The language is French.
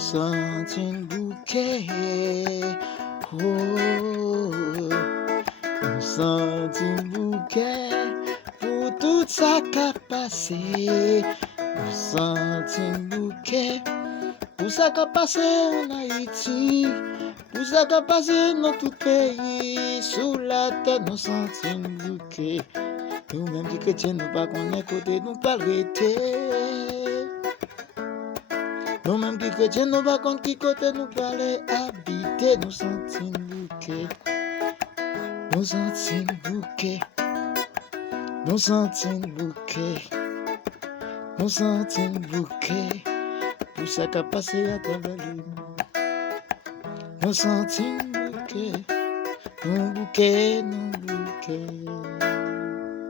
senti un bouquet. Oh, nous senti un bouquet pour tout ça qui a passé. Nous senti un bouquet pour ça qui a passé en Haïti. Pour ça qui a passé dans tout pays. Sous la terre, nous senti un bouquet. Nous-mêmes qui chrétiens, nous pas connaître côté, nous pas arrêter. Nous-mêmes qui chrétiens, nous pas contre qui côté nous parler habiter, nous sentons bouquet. Nous sentons bouquet. Nous sentons bouquet. Nous sentons bouquet. Pour ça qu'a passé à travers le monde. Nous sentons bouquet. Nous bouquet, nous bouquet.